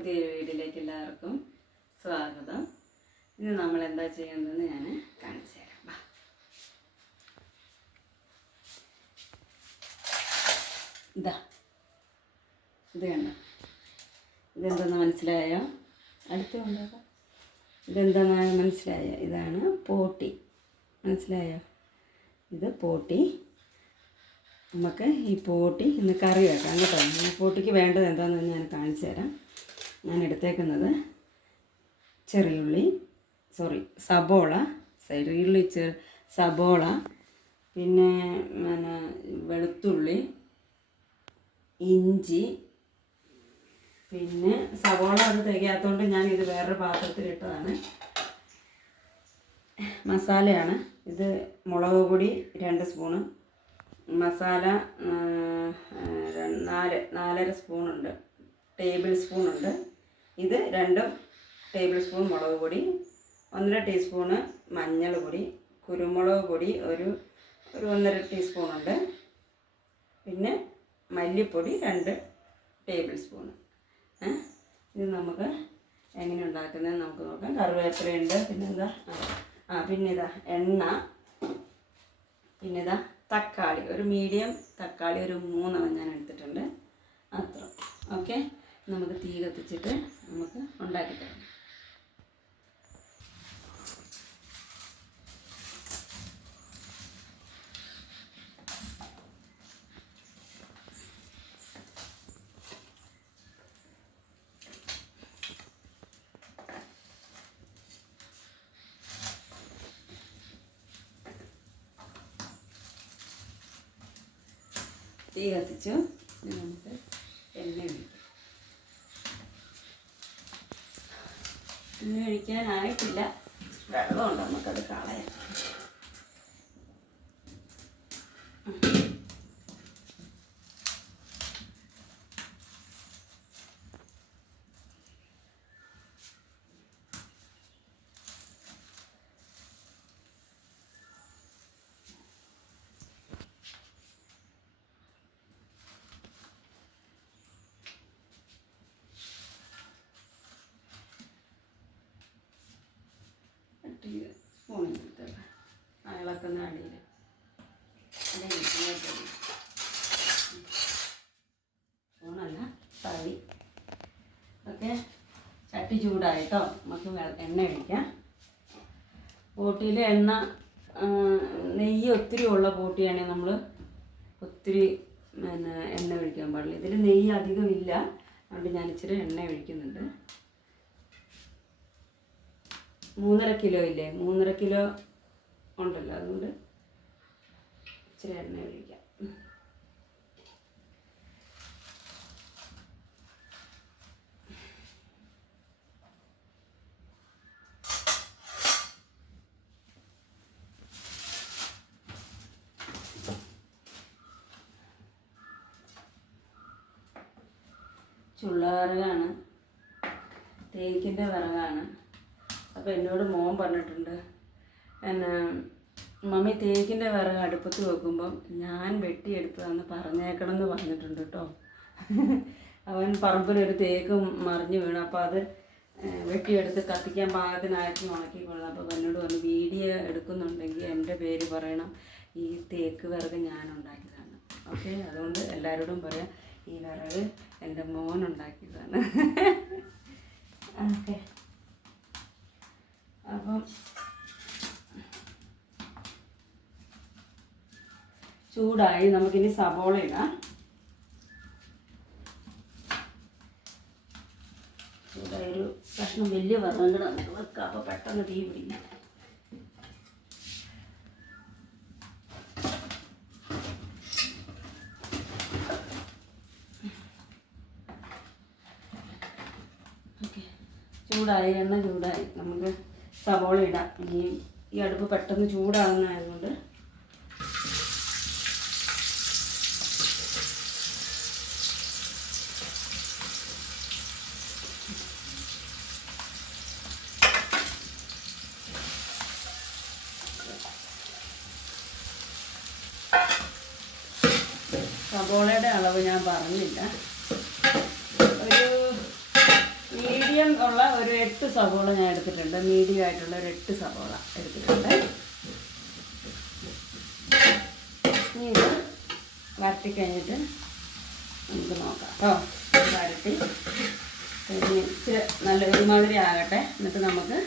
പുതിയൊരു വീഡിയോയിലേക്ക് എല്ലാവർക്കും സ്വാഗതം. ഇന്ന് നമ്മൾ എന്താ ചെയ്യുന്നതെന്ന് ഞാൻ കാണിച്ചു തരാം. ഇതാ. ഇത് കണ്ടോ? ഇതെന്താന്ന് മനസ്സിലായോ? അടുത്ത് കൊണ്ടുപോകാം. ഇതെന്താന്ന് മനസ്സിലായോ? ഇതാണ് പോട്ടി. മനസ്സിലായോ? ഇത് പോട്ടി. നമുക്ക് ഈ പോട്ടി ഇന്ന് കറി വെക്കാം കേട്ടോ. ഈ പോട്ടിക്ക് വേണ്ടത് എന്താണെന്ന് ഞാൻ കാണിച്ചു തരാം. ഞാൻ എടുത്തേക്കുന്നത് ചെറിയുള്ളി സോറി സബോള ചെറിയുള്ളി ചെ സബോള പിന്നെ പിന്നെ വെളുത്തുള്ളി ഇഞ്ചി പിന്നെ സവോള അത് തികയാത്തതുകൊണ്ട് ഞാൻ ഇത് വേറൊരു പാത്രത്തിലിട്ടതാണ് മസാലയാണ്. ഇത് മുളക് പൊടി രണ്ട് സ്പൂണ് മസാല നാല് നാലര സ്പൂണുണ്ട് ടേബിൾ സ്പൂണുണ്ട്. ഇത് രണ്ടും ടേബിൾ സ്പൂൺ മുളക് പൊടി ഒന്നര ടീസ്പൂണ് മഞ്ഞൾ പൊടി കുരുമുളക് പൊടി ഒരു ഒരു ഒന്നര ടീസ്പൂണുണ്ട് പിന്നെ മല്ലിപ്പൊടി രണ്ട് ടേബിൾ സ്പൂണ് ഇത് നമുക്ക് എങ്ങനെ ഉണ്ടാക്കുന്നത് നമുക്ക് നോക്കാം. കറിവേപ്പിലയുണ്ട് പിന്നെന്താ ആ, പിന്നെ ഇതാ എണ്ണ പിന്നെ ഇതാ തക്കാളി. ഒരു മീഡിയം തക്കാളി ഒരു മൂന്നെണ്ണം ഞാൻ എടുത്തിട്ടുണ്ട്. അത്ര ഓക്കെ നമുക്ക് തീ കത്തിച്ചിട്ട് നമുക്ക് ഉണ്ടാക്കി തരാം. തീ കത്തിച്ചു ഇനി നമുക്ക് എണ്ണ ഒഴിക്കാം എണ്ണ കഴിക്കാനായിട്ടില്ല. വെള്ളമുണ്ട് നമുക്കത് കളയാം. സ്പൂണിൽ എടുത്തത് ആ ഇളക്കുന്ന സ്പൂണല്ല തവി ഒക്കെ ചട്ടി ചൂടായിട്ടോ നമുക്ക് എണ്ണ ഒഴിക്കാം. ബോട്ടിയിൽ എണ്ണ നെയ്യ് ഒത്തിരി ഉള്ള ബോട്ടിയാണെങ്കിൽ നമ്മൾ ഒത്തിരി പിന്നെ എണ്ണ ഒഴിക്കാൻ പാടില്ല. ഇതിൽ നെയ്യ് അധികമില്ല അതുകൊണ്ട് ഞാൻ ഇച്ചിരി എണ്ണ ഒഴിക്കുന്നുണ്ട്. മൂന്നര കിലോ ഇല്ലേ? മൂന്നര കിലോ ഉണ്ടല്ലോ. അതുകൊണ്ട് ഇച്ചിരി എണ്ണ ഒഴിക്കാം. ചുള്ള വിറകാണ് തേക്കിന്റെ വിറകാണ്. അപ്പോൾ എന്നോട് മോൻ പറഞ്ഞിട്ടുണ്ട് എന്നാ മമ്മി തേക്കിന്റെ വിറക് അടുപ്പത്ത് വെക്കുമ്പം ഞാൻ വെട്ടിയെടുത്തതാന്ന് പറഞ്ഞേക്കണം എന്ന് പറഞ്ഞിട്ടുണ്ട് കേട്ടോ അവൻ പറമ്പിലൊരു തേക്ക് മറിഞ്ഞു വീണു. അപ്പോൾ അത് വെട്ടിയെടുത്ത് കത്തിക്കാൻ പാകത്തിനാക്കി ഉണക്കിക്കൊള്ളാം അപ്പോൾ എന്നോട് പറഞ്ഞു വീഡിയോ എടുക്കുന്നുണ്ടെങ്കിൽ എന്റെ പേര് പറയണം. ഈ തേക്ക് വിറക് ഞാൻ ഉണ്ടാക്കിയതാണ്. ഓക്കെ? അതുകൊണ്ട് എല്ലാവരോടും പറയാം ഈ വിറക് എന്റെ മോൻ ഉണ്ടാക്കിയതാണ്. ഓക്കെ അപ്പം ചൂടായി നമുക്കിനി സബോള ഇടാം. ചൂടായി ഒരു കഷ്ണം വലിയ വെള്ളം കൂടെ നമുക്ക് വെക്കാം. അപ്പോൾ പെട്ടെന്ന് തീ പിടിക്കും. ചൂടായി എണ്ണ ചൂടായി. നമുക്ക് സവോള ഇടാം. ഇനി ഈ അടുപ്പ് പെട്ടെന്ന് ചൂടാകുന്നതായതുകൊണ്ട് സവോളയുടെ അളവ് ഞാൻ പറഞ്ഞില്ല ഒരു വലിപ്പമുള്ള ഒരു എട്ട് സവോള ഞാൻ എടുത്തിട്ടുണ്ട്. മീഡിയം ആയിട്ടുള്ള ഒരു എട്ട് സവോള എടുത്തിട്ടുണ്ട്. ഇനി ഇത് വരട്ടി കഴിഞ്ഞിട്ട് നമുക്ക് നോക്കാം. കേട്ടോ വരട്ടി. ഇച്ചിരി നല്ല ഒരുമാതിരി ആകട്ടെ. എന്നിട്ട് നമുക്ക്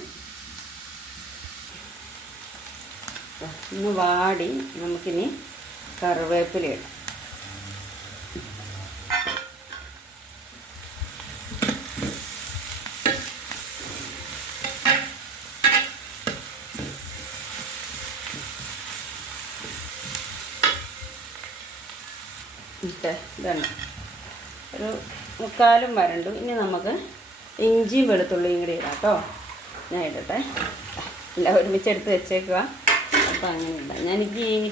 ഇന്ന് വാടി നമുക്കിനി കറിവേപ്പില ഇടാം. ഇതാണ് ഒരു മുക്കാലും വരണ്ടു. ഇനി നമുക്ക് ഇഞ്ചിയും വെളുത്തുള്ളിയും കൂടി ഇടാം കേട്ടോ. ഞാൻ ഇടട്ടെ. എല്ലാം ഒരുമിച്ച് എടുത്ത് വെച്ചേക്കുക അപ്പം അങ്ങനെ ഇടാം. ഞാനെനിക്ക് ഈ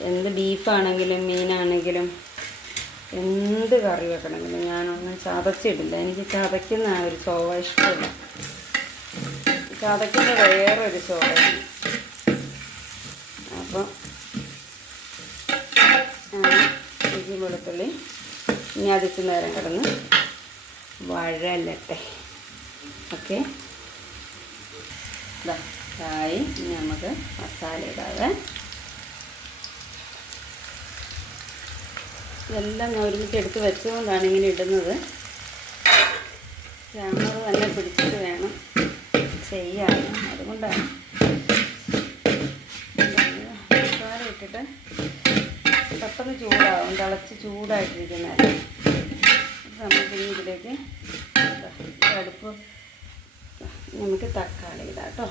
എന്ത് ബീഫാണെങ്കിലും മീനാണെങ്കിലും എന്ത് കറി വെക്കണമെങ്കിലും ഞാനൊന്നും ചതച്ചിടില്ല. എനിക്ക് ചതയ്ക്കുന്ന ആ ഒരു ചോവ ഇഷ്ടമില്ല. ചതയ്ക്കുന്ന വേറൊരു ചോവയാണ്. അപ്പം ഇഞ്ചി വെളുത്തുള്ളി. ഇനി അതിച്ച് നേരം കിടന്ന് വഴലട്ടെ. ഓക്കെ. ായി ഇനി നമുക്ക് മസാല ഇടാതെ ഇതെല്ലാം ഞാൻ ഒരുമിച്ച് എടുത്ത് വെച്ചുകൊണ്ടാണ് ഇങ്ങനെ ഇടുന്നത്. ക്യാമറ തന്നെ പിടിച്ചിട്ട് വേണം ചെയ്യാൻ. അതുകൊണ്ടാണ്. മസാല ഇട്ടിട്ട് പെട്ടെന്ന് ചൂടാവും തിളച്ച് ചൂടായിട്ടിരിക്കുന്നത്. നമുക്ക് ഇതിലേക്ക് അടുപ്പ് നമുക്ക് തക്കാളി ഇടാം കേട്ടോ.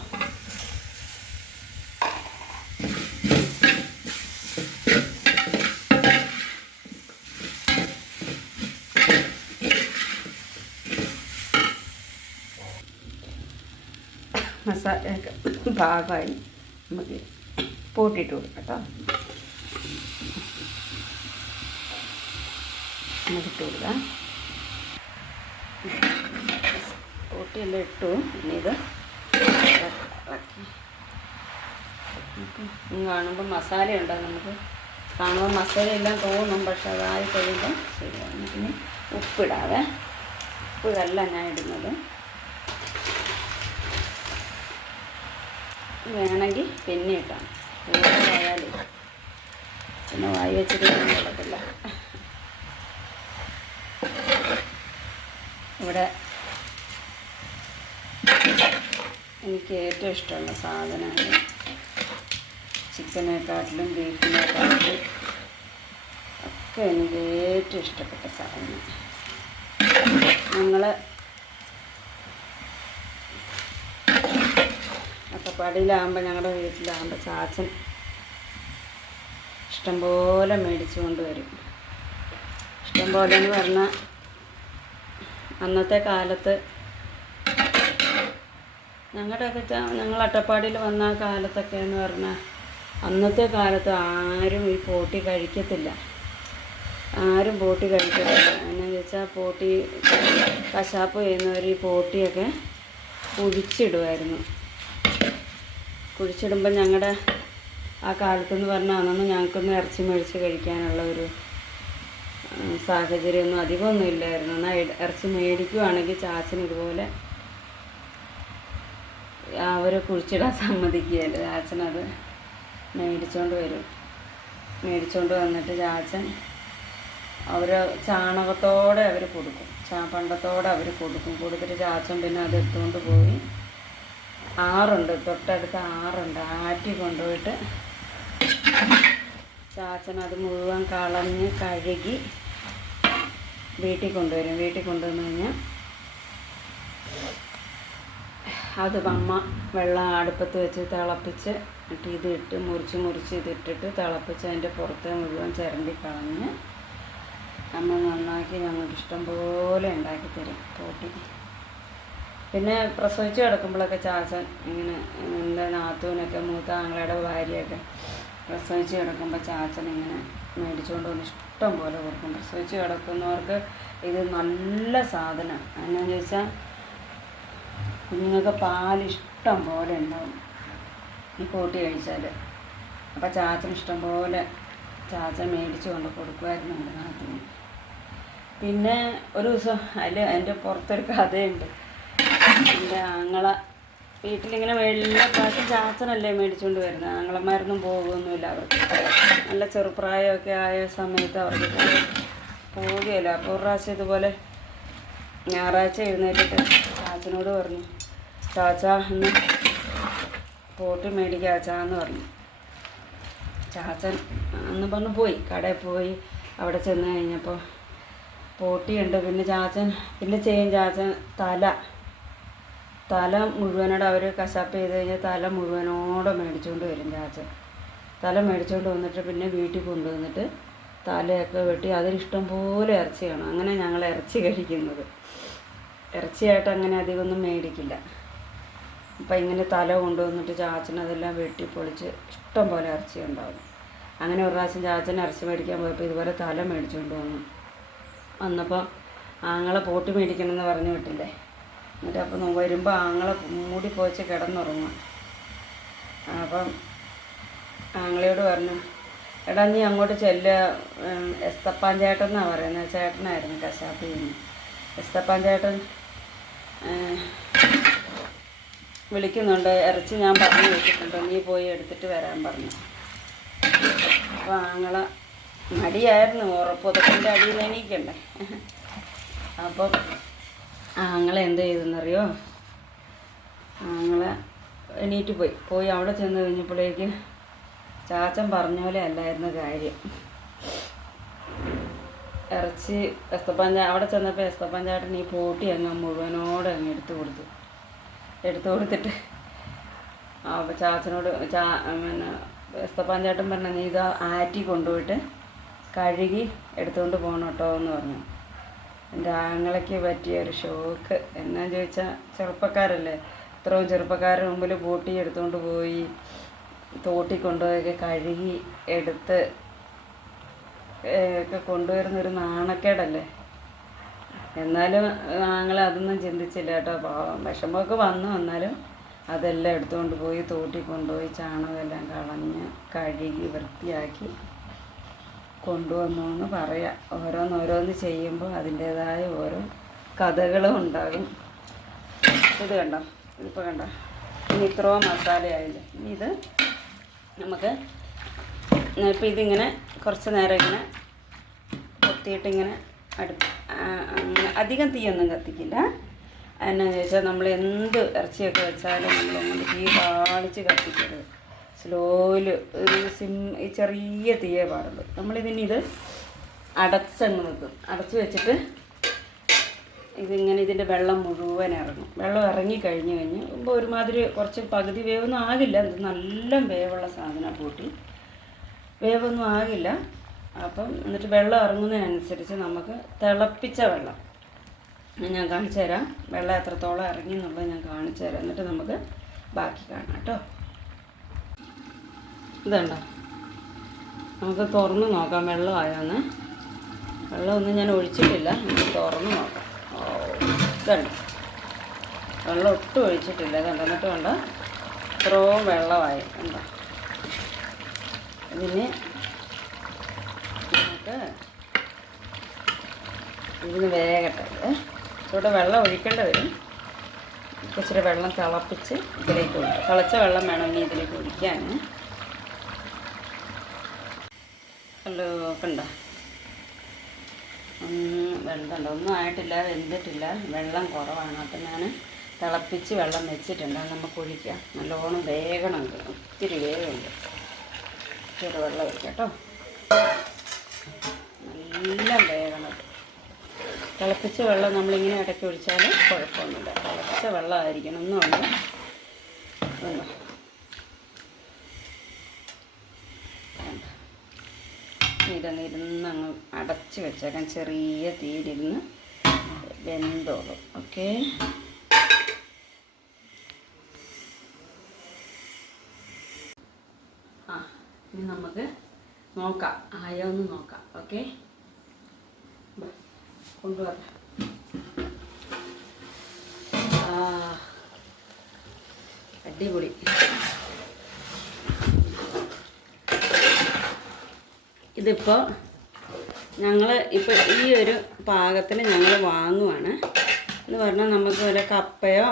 മസാല ഭാഗമായി നമുക്ക് പോട്ടിട്ട് കൊടുക്കാം കേട്ടോ. ഇട്ട് കൊടുക്കാം. പൊട്ടിയെല്ലാം ഇട്ടു. ഇനി ഇത് കാണുമ്പോൾ മസാല ഉണ്ടാകും നമുക്ക് കാണുമ്പോൾ മസാല എല്ലാം തോന്നും പക്ഷെ അതായി കഴിയുമ്പോൾ ശരിയാണ് പിന്നെ ഉപ്പ് ഉപ്പിതല്ല ഞാൻ ഇടുന്നത്. വേണമെങ്കിൽ പിന്നെ ഇട്ടാം പിന്നെ വായി വെച്ചിട്ട് കൊള്ളത്തില്ല ഇവിടെ എനിക്ക് ഏറ്റവും ഇഷ്ടമുള്ള സാധനമാണ് ചിക്കനെക്കാട്ടിലും ബീഫിനെക്കാട്ടിലും ഒക്കെ എനിക്ക് ഏറ്റവും ഇഷ്ടപ്പെട്ട സാധനം ഞങ്ങൾ അട്ടപ്പാടിയിലാകുമ്പോൾ ഞങ്ങളുടെ വീട്ടിലാകുമ്പോൾ ചാച്ചൻ ഇഷ്ടംപോലെ മേടിച്ചു കൊണ്ടുവരും ഇഷ്ടംപോലെ എന്ന് പറഞ്ഞാൽ അന്നത്തെ കാലത്ത് ഞങ്ങളുടെയൊക്കെ ഞങ്ങൾ അട്ടപ്പാടിയിൽ വന്ന ആ കാലത്തൊക്കെ എന്ന് പറഞ്ഞാൽ അന്നത്തെ കാലത്ത് ആരും ഈ പോട്ടി കഴിക്കത്തില്ല. ആരും പോട്ടി കഴിക്കത്തില്ല. എന്നു വെച്ചാൽ പോട്ടി കശാപ്പ് ചെയ്യുന്നവർ ഈ പോട്ടിയൊക്കെ കുഴിച്ചിടുമായിരുന്നു. കുഴിച്ചിടുമ്പോൾ ഞങ്ങളുടെ ആ കാലത്തെന്ന് പറഞ്ഞാൽ അന്നൊന്നും ഞങ്ങൾക്കൊന്നും ഇറച്ചി മേടിച്ച് കഴിക്കാനുള്ള ഒരു സാഹചര്യമൊന്നും അധികമൊന്നും ഇല്ലായിരുന്നു എന്നാൽ ഇറച്ചി മേടിക്കുവാണെങ്കിൽ ചാച്ചൻ ഇതുപോലെ അവർ കുഴിച്ചിടാൻ സമ്മതിക്കുകയല്ല? ചാച്ചനത് മേടിച്ചോണ്ട് വരും. മേടിച്ചോണ്ട് വന്നിട്ട് ചാച്ചൻ അവർ ചാണകത്തോടെ അവർ കൊടുക്കും. ചാ പണ്ടത്തോടെ അവർ കൊടുക്കും. കൊടുത്തിട്ട് ചാച്ചൻ പിന്നെ അത് എടുത്തുകൊണ്ട് പോയി. ആറുണ്ട് തൊട്ടടുത്ത് ആറുണ്ട്. ആറ്റി കൊണ്ടുപോയിട്ട് ചാച്ചൻ അത് മുഴുവൻ കളഞ്ഞ് കഴുകി വീട്ടിൽ കൊണ്ടുവരും. വീട്ടിൽ കൊണ്ടുവന്ന് കഴിഞ്ഞാൽ അത് അമ്മ വെള്ളം അടുപ്പത്ത് വെച്ച് തിളപ്പിച്ച് ഇട്ട് മുറിച്ച് മുറിച്ച് ഇതിട്ടിട്ട് തിളപ്പിച്ച് അതിന്റെ പുറത്തെ മുഴുവൻ ചിരണ്ടി കളഞ്ഞ് അമ്മ നന്നാക്കി ഞങ്ങൾക്ക് ഇഷ്ടം പോലെ ഉണ്ടാക്കി തരും പോട്ടി പിന്നെ പ്രസവിച്ച് കിടക്കുമ്പോഴൊക്കെ ചാച്ചൻ ഇങ്ങനെ എന്റെ നാത്തൂനൊക്കെ മൂത്ത ആങ്ങളയുടെ ഭാര്യയൊക്കെ പ്രസവിച്ച് കിടക്കുമ്പോൾ ചാച്ചൻ ഇങ്ങനെ മേടിച്ചുകൊണ്ട് വന്ന് ഇഷ്ടം പോലെ കൊടുക്കും. പ്രസവിച്ച് കിടക്കുന്നവർക്ക് ഇത് നല്ല സാധനം. എന്നാന്ന് ചോദിച്ചാൽ കുഞ്ഞുങ്ങൾക്ക് പാൽ ഇഷ്ടം പോലെ ഉണ്ടാവും. ഈ കൂട്ടി കഴിച്ചാൽ അപ്പോൾ ചാച്ചന് ഇഷ്ടം പോലെ ചാച്ച മേടിച്ചു കൊണ്ട് കൊടുക്കുമായിരുന്നു എന്റെ നാട്ടിന് പിന്നെ ഒരു ദിവസം അതിൽ അതിന്റെ പുറത്തൊരു കഥയുണ്ട്. എന്റെ ആങ്ങള വീട്ടിലിങ്ങനെ വലിയ പ്രാവശ്യം ചാച്ചനല്ലേ മേടിച്ചുകൊണ്ട് വരുന്നത് ആങ്ങളമാരൊന്നും പോകുമൊന്നുമില്ല അവർക്ക്. നല്ല ചെറുപ്രായമൊക്കെ ആയ സമയത്ത് അവർക്ക് പോവുകയില്ല. അപ്പോൾ ഒരു പ്രാവശ്യം ഇതുപോലെ ഞായറാഴ്ച എഴുന്നേറ്റിട്ട് ചാച്ചനോട് പറഞ്ഞു ചാച്ച എന്ന് പോട്ട് മേടിക്കാച്ചാന്ന് പറഞ്ഞു. ചാച്ചൻ അന്ന് പറഞ്ഞു പോയി കടയിൽ പോയി അവിടെ ചെന്ന് കഴിഞ്ഞപ്പോൾ പോട്ടിയുണ്ട്. പിന്നെ ചാച്ചൻ പിന്നെ ചെയ്യും ചാച്ചൻ തല തല മുഴുവനോട് അവർ കശാപ്പ് ചെയ്ത് കഴിഞ്ഞാൽ തല മുഴുവനോടെ മേടിച്ചുകൊണ്ട് വരും ചാച്ചൻ തല മേടിച്ചുകൊണ്ട് വന്നിട്ട് പിന്നെ വീട്ടിൽ കൊണ്ടുവന്നിട്ട് തലയൊക്കെ വെട്ടി അതിലിഷ്ടം പോലെ ഇറച്ചി കാണും അങ്ങനെ ഞങ്ങൾ ഇറച്ചി കഴിക്കുന്നത്. ഇറച്ചിയായിട്ട് അങ്ങനെ അധികമൊന്നും മേടിക്കില്ല. അപ്പം ഇങ്ങനെ തല കൊണ്ടുവന്നിട്ട് ചാച്ചനതെല്ലാം വെട്ടി പൊളിച്ച് ഇഷ്ടം പോലെ ഇറച്ചി ഉണ്ടാവും. അങ്ങനെ ഒരു പ്രാവശ്യം ചാച്ചൻ ഇറച്ചി മേടിക്കാൻ പോയപ്പോൾ ഇതുപോലെ തല മേടിച്ചുകൊണ്ട് വന്നു. വന്നപ്പോൾ ആങ്ങളെ പോട്ട് മേടിക്കണമെന്ന് പറഞ്ഞു വിട്ടില്ലേ? എന്നിട്ട് അപ്പം വരുമ്പോൾ ആങ്ങളെ മൂടി പോച്ച് കിടന്നുറങ്ങും അപ്പം ആങ്ങളയോട് പറഞ്ഞു എടാ നീ അങ്ങോട്ട് ചെല്ല. എസ്തപ്പാൻ എന്നാണ് പറയുന്നത് ചേട്ടനായിരുന്നു കശാപ്പിൽ നിന്ന് എസ്തപ്പാൻ ചേട്ടൻ വിളിക്കുന്നുണ്ട്. ഇറച്ചി ഞാൻ പറഞ്ഞു വെച്ചിട്ടുണ്ട്. നീ പോയി എടുത്തിട്ട് വരാൻ പറഞ്ഞു. അപ്പോൾ ആങ്ങള മടിയായിരുന്നു. ഉറപ്പ്. ഉറപ്പുതപ്പിന്റെ അടിയിൽ എണീക്കണ്ടേ? അപ്പം ആങ്ങളെ എന്ത് ചെയ്തെന്നറിയോ? ആങ്ങളെ എണീറ്റ് പോയി. പോയി അവിടെ ചെന്ന് കഴിഞ്ഞപ്പോഴേക്ക് ചാച്ചൻ പറഞ്ഞ പോലെ അല്ലായിരുന്നു കാര്യം. ഇറച്ചി എസ്തപ്പഞ്ച അവിടെ ചെന്നപ്പോൾ എസ്തപ്പഞ്ചാട്ടൻ ഈ പോട്ടി അങ്ങ് മുഴുവനോടെ അങ്ങ് എടുത്തു കൊടുത്തു. എടുത്തു കൊടുത്തിട്ട് അപ്പോൾ ചാച്ചനോട് ചാ പിന്നെ എസ്തപ്പഞ്ചാട്ടൻ പറഞ്ഞ നീ ഇതാ ആറ്റി കൊണ്ടുപോയിട്ട് കഴുകി എടുത്തുകൊണ്ട് പോകണം കേട്ടോ എന്ന് പറഞ്ഞു. എന്റെ ആങ്ങളയ്ക്ക് പറ്റിയ ഒരു ഷോക്ക്. എന്നാ ചോദിച്ചാൽ ചെറുപ്പക്കാരല്ലേ. ഇത്രയും ചെറുപ്പക്കാരുടെ മുമ്പിൽ പൂട്ടി എടുത്തുകൊണ്ട് പോയി തോട്ടി കൊണ്ടുപോയൊക്കെ കഴുകി എടുത്ത് ഒക്കെ കൊണ്ടുവരുന്നൊരു നാണക്കേടല്ലേ. എന്നാലും ഞങ്ങൾ അതൊന്നും ചിന്തിച്ചില്ല കേട്ടോ. പാവം വിഷമമൊക്കെ വന്നു. വന്നാലും അതെല്ലാം എടുത്തുകൊണ്ട് പോയി തോട്ടി കൊണ്ടുപോയി ചാണകമെല്ലാം കളഞ്ഞ് കഴുകി വൃത്തിയാക്കി കൊണ്ടുവന്നു എന്ന് പറയാം. ഓരോന്നോരോന്ന് ചെയ്യുമ്പോൾ അതിന്റേതായ ഓരോ കഥകളും ഉണ്ടാകും. ഇത് കണ്ടോ? ഇതിപ്പോൾ കണ്ടോ? ഇനി ഇത്രയോ മസാലയായില്ലേ ഇനി ഇത് നമുക്ക് ഇപ്പം ഇതിങ്ങനെ കുറച്ച് നേരം ഇങ്ങനെ കൊത്തിയിട്ടിങ്ങനെ അടുത്ത് അധികം തീയൊന്നും കത്തിക്കില്ല. എന്നാന്ന് ചോദിച്ചാൽ നമ്മൾ എന്ത് ഇറച്ചിയൊക്കെ വെച്ചാലും നമ്മളൊന്നും തീ പാളിച്ച് കത്തിക്കരുത്. സ്ലോയിൽ ഒരു സിം ചെറിയ തീയേ പാടുള്ളൂ. നമ്മളിതിന് ഇത് അടച്ചങ്ങ് വെക്കും. അടച്ച് വെച്ചിട്ട് ഇതിങ്ങനെ ഇതിന്റെ വെള്ളം മുഴുവൻ ഇറങ്ങും. വെള്ളം ഇറങ്ങി കഴിഞ്ഞ് കഴിഞ്ഞ് ഇപ്പോൾ ഒരുമാതിരി കുറച്ച് പകുതി വേവൊന്നും ആകില്ല. നല്ല വേവുള്ള സാധനം കൂട്ടി വേവൊന്നും ആകില്ല. അപ്പം എന്നിട്ട് വെള്ളം ഇറങ്ങുന്നതിനനുസരിച്ച് നമുക്ക് തിളപ്പിച്ച വെള്ളം ഞാൻ കാണിച്ചു തരാം വെള്ളം എത്രത്തോളം ഇറങ്ങി എന്നുള്ളത് ഞാൻ കാണിച്ചു തരാം എന്നിട്ട് നമുക്ക് ബാക്കി കാണാം കേട്ടോ. ഇതുണ്ടോ? നമുക്ക് തുറന്ന് നോക്കാം വെള്ളമായോന്ന് വെള്ളമൊന്നും ഞാൻ ഒഴിച്ചിട്ടില്ല നമുക്ക് തുറന്ന് നോക്കാം. ഇതുണ്ട്. വെള്ളം ഒട്ടും ഒഴിച്ചിട്ടില്ല ഇതുണ്ട്. എന്നിട്ട് കണ്ടോ? ഇത്രയും വെള്ളമായി കണ്ടോ? ഇതിന് നമുക്ക് ഇതിന് വേഗട്ടെ. ഇവിടെ വെള്ളം ഒഴിക്കേണ്ടി വരും. ഇച്ചിരി വെള്ളം തിളപ്പിച്ച് ഇതിലേക്ക് ഒഴിക്കും. തിളച്ച വെള്ളം വേണമെങ്കിൽ ഇതിലേക്ക് ഒഴിക്കാൻ ഹലോ കണ്ടോ? ഒന്നും വെള്ളമുണ്ട് ഒന്നും ആയിട്ടില്ല വെന്തിട്ടില്ല. വെള്ളം കുറവാണ്. അപ്പം ഞാൻ തിളപ്പിച്ച് വെള്ളം വെച്ചിട്ടുണ്ട്. നമുക്ക് ഒഴിക്കാം. നല്ലോണം വേഗണം ഇത്. ഒത്തിരി വേഗമുണ്ട് ചെറു വെള്ളം ഒഴിക്കാം കേട്ടോ. നല്ല വേഗണം. തിളപ്പിച്ച വെള്ളം നമ്മളിങ്ങനെ ഇടയ്ക്ക് ഒഴിച്ചാൽ കുഴപ്പമൊന്നുമില്ല. തിളപ്പിച്ച വെള്ളമായിരിക്കണം. ഒന്നുമുണ്ട് കണ്ടോ? കണ്ടോ? ഇതൊന്ന് ഇരുന്ന് അങ്ങ് അടച്ച് വെച്ചേക്കാം. ചെറിയ തീയിലിരുന്ന് വെന്തോളും. ഓക്കെ? ആ ഇനി നമുക്ക് നോക്കാം. ആയോ എന്ന് നോക്കാം. ഓക്കെ? കൊണ്ടുവരാം. അടിപൊളി. ഇതിപ്പോൾ ഞങ്ങൾ ഇപ്പോൾ ഈ ഒരു പാകത്തിന് ഞങ്ങൾ വാങ്ങുവാണ്. എന്ന് പറഞ്ഞാൽ നമുക്ക് ഒരു കപ്പയോ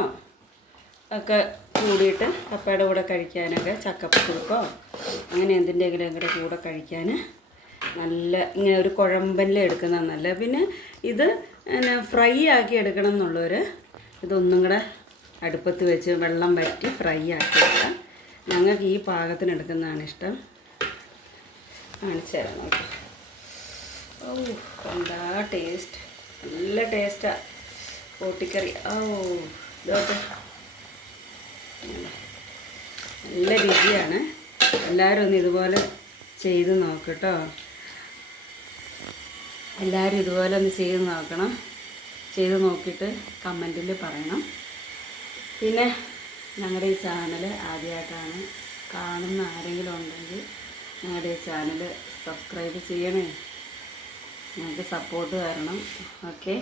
ഒക്കെ കൂടിയിട്ട് കപ്പയുടെ കൂടെ കഴിക്കാനൊക്കെ ചക്കപ്പുഴുക്കോ അങ്ങനെ എന്തിന്റെങ്കിലും കൂടെ കൂടെ കഴിക്കാൻ നല്ല ഇങ്ങനെ ഒരു കുഴമ്പല്ല എടുക്കുന്നത് നല്ല പിന്നെ ഇത് പിന്നെ ഫ്രൈ ആക്കി എടുക്കണം എന്നുള്ളവർ ഇതൊന്നും കൂടെ അടുപ്പത്ത് വെച്ച് വെള്ളം വറ്റി ഫ്രൈ ആക്കി എടുക്കാം. ഞങ്ങൾക്ക് ഈ പാകത്തിന് എടുക്കുന്നതാണ് ഇഷ്ടം. കാണിച്ചു ഓ എന്താ ടേസ്റ്റ് നല്ല ടേസ്റ്റാ കോട്ടിക്കറി ഓ ഇതോട്ടെ. നല്ല രുചിയാണ്. എല്ലാവരും ഒന്ന് ഇതുപോലെ ചെയ്ത് നോക്കട്ടോ എല്ലാവരും ഇതുപോലെ ഒന്ന് ചെയ്ത് നോക്കണം. ചെയ്ത് നോക്കിയിട്ട് കമന്റിൽ പറയണം. പിന്നെ ഞങ്ങളുടെ ഈ ചാനൽ ആദ്യമായിട്ടാണ് കാണുന്ന ആരെങ്കിലും ഉണ്ടെങ്കിൽ ഞങ്ങളുടെ ചാനൽ സബ്സ്ക്രൈബ് ചെയ്യണേ. ഞങ്ങൾക്ക് സപ്പോർട്ട് തരണം. ഓക്കെ?